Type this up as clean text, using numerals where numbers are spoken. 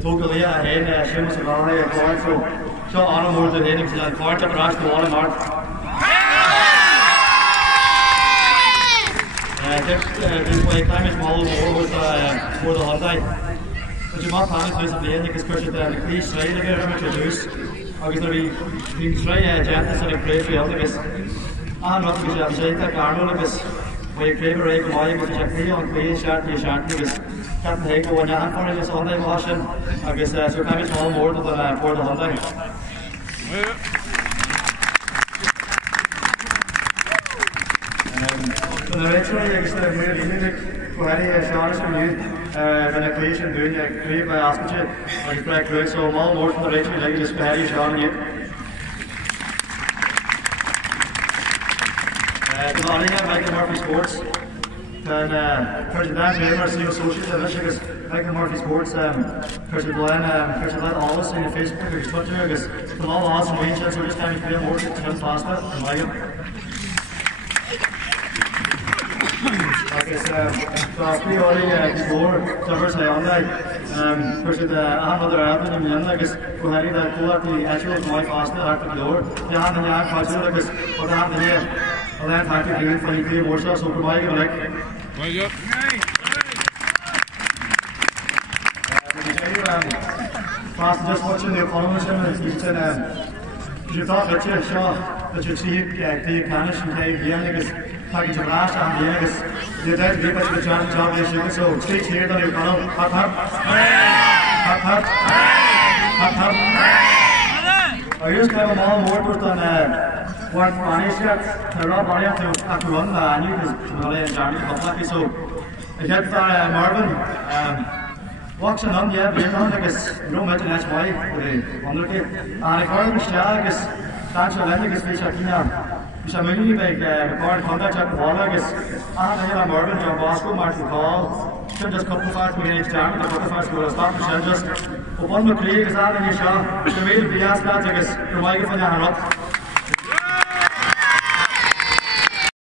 tóg a lea hen simas a gahe a card so seo an mór a hennig an card a ras go an mark. This way time is mal mór for the Hyundai. But you might find this at the end because the police straight again much loose. Agus there be three agents and a great real because I'm not going to say that Arnold because we crave a rake of oil because I feel on clean shirt because Captain Hago and Jan for this Hyundai washing. I guess so kind of small more than for the Hyundai. So the actually is the mimic for any chance from you when a creation doing a create by asking or you play close so more than the actually like this very strong you. The morning at Michael Murphy Sports and President Gamer Steve Associates and this is Michael Murphy Sports President Glenn Allis in the Facebook or Twitter because the all awesome range so just kind of feel more to faster and like it. So we already explore covers Hyundai. First another avenue in Hyundai because we had that pull up the actual my faster after the door. The hand in the hand faster because what the hand in here. And then time to do for the clear more so provide like. Fast just watching the economist and you said you thought that you see the Canis and because package of last and because you did give us the job issue so stage here that you're going to I used to have a small word on one manager Rob Maria to run and you because Johnny so I get Marvin walks on yeah, but I guess no matter that's why the wonderful and I call him because that's what I guess we should Hvis jeg mulig record contact at the wall, I guess I have a Marvin John Bosco, Martin Call, should just couple 5 minutes down, the butterflies will stop the just. But one more play is out in your shot, so maybe the last guys, I guess, the microphone and